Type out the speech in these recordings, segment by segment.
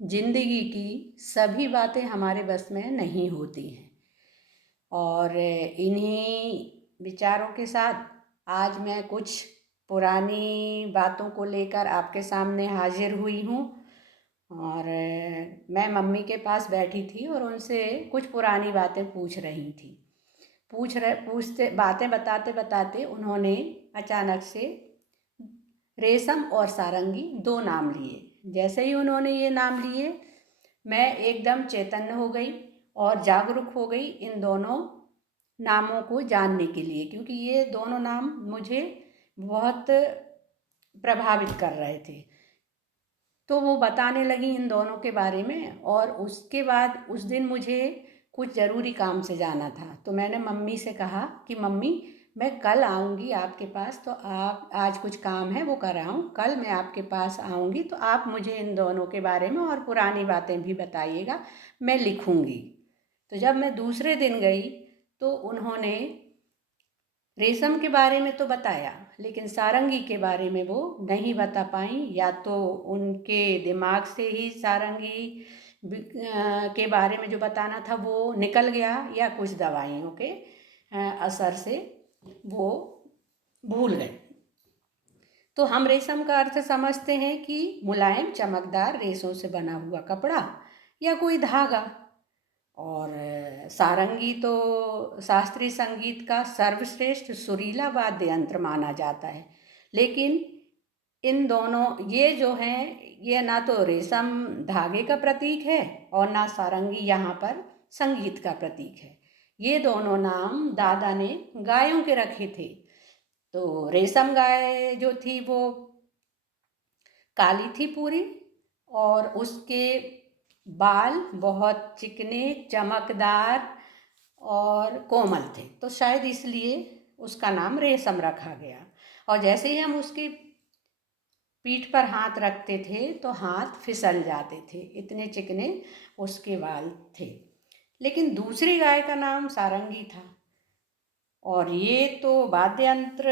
जिंदगी की सभी बातें हमारे बस में नहीं होती हैं और इन्हीं विचारों के साथ आज मैं कुछ पुरानी बातों को लेकर आपके सामने हाजिर हुई हूँ। और मैं मम्मी के पास बैठी थी और उनसे कुछ पुरानी बातें पूछ रही थी। पूछते बातें बताते बताते उन्होंने अचानक से रेशम और सारंगी दो नाम लिए। जैसे ही उन्होंने ये नाम लिए मैं एकदम चैतन्य हो गई और जागरूक हो गई इन दोनों नामों को जानने के लिए, क्योंकि ये दोनों नाम मुझे बहुत प्रभावित कर रहे थे। तो वो बताने लगी इन दोनों के बारे में और उसके बाद उस दिन मुझे कुछ ज़रूरी काम से जाना था। तो मैंने मम्मी से कहा कि मम्मी मैं कल आऊँगी आपके पास, तो आप आज कुछ काम है वो कर रहा हूँ, कल मैं आपके पास आऊँगी तो आप मुझे इन दोनों के बारे में और पुरानी बातें भी बताइएगा, मैं लिखूँगी। तो जब मैं दूसरे दिन गई तो उन्होंने रेशम के बारे में तो बताया लेकिन सारंगी के बारे में वो नहीं बता पाई। या तो उनके दिमाग से ही सारंगी के बारे में जो बताना था वो निकल गया या कुछ दवाइयों के असर से वो भूल गए। तो हम रेशम का अर्थ समझते हैं कि मुलायम चमकदार रेशों से बना हुआ कपड़ा या कोई धागा। और सारंगी तो शास्त्रीय संगीत का सर्वश्रेष्ठ सुरीला वाद्य यंत्र माना जाता है। लेकिन इन दोनों ये जो हैं ये ना तो रेशम धागे का प्रतीक है और ना सारंगी यहाँ पर संगीत का प्रतीक है। ये दोनों नाम दादा ने गायों के रखे थे। तो रेशम गाय जो थी वो काली थी पूरी और उसके बाल बहुत चिकने चमकदार और कोमल थे, तो शायद इसलिए उसका नाम रेशम रखा गया। और जैसे ही हम उसकी पीठ पर हाथ रखते थे तो हाथ फिसल जाते थे, इतने चिकने उसके बाल थे। लेकिन दूसरी गाय का नाम सारंगी था और ये तो वाद्य यंत्र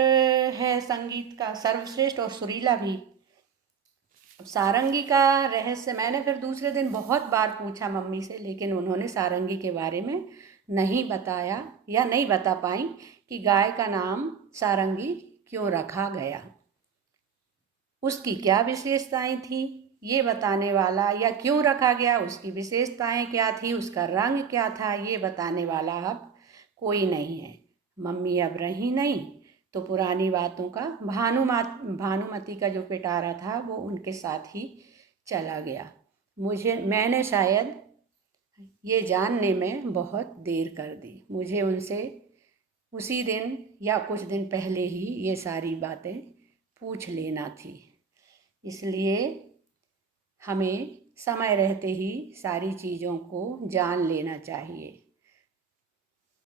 है संगीत का सर्वश्रेष्ठ और सुरीला भी। अब सारंगी का रहस्य मैंने फिर दूसरे दिन बहुत बार पूछा मम्मी से, लेकिन उन्होंने सारंगी के बारे में नहीं बताया या नहीं बता पाई कि गाय का नाम सारंगी क्यों रखा गया, उसकी क्या विशेषताएं थी ये बताने वाला, या क्यों रखा गया उसकी विशेषताएं क्या थी, उसका रंग क्या था ये बताने वाला अब कोई नहीं है। मम्मी अब रही नहीं तो पुरानी बातों का भानुमति का जो पिटारा था वो उनके साथ ही चला गया। मैंने शायद ये जानने में बहुत देर कर दी। मुझे उनसे उसी दिन या कुछ दिन पहले ही ये सारी बातें पूछ लेना थी। इसलिए हमें समय रहते ही सारी चीज़ों को जान लेना चाहिए।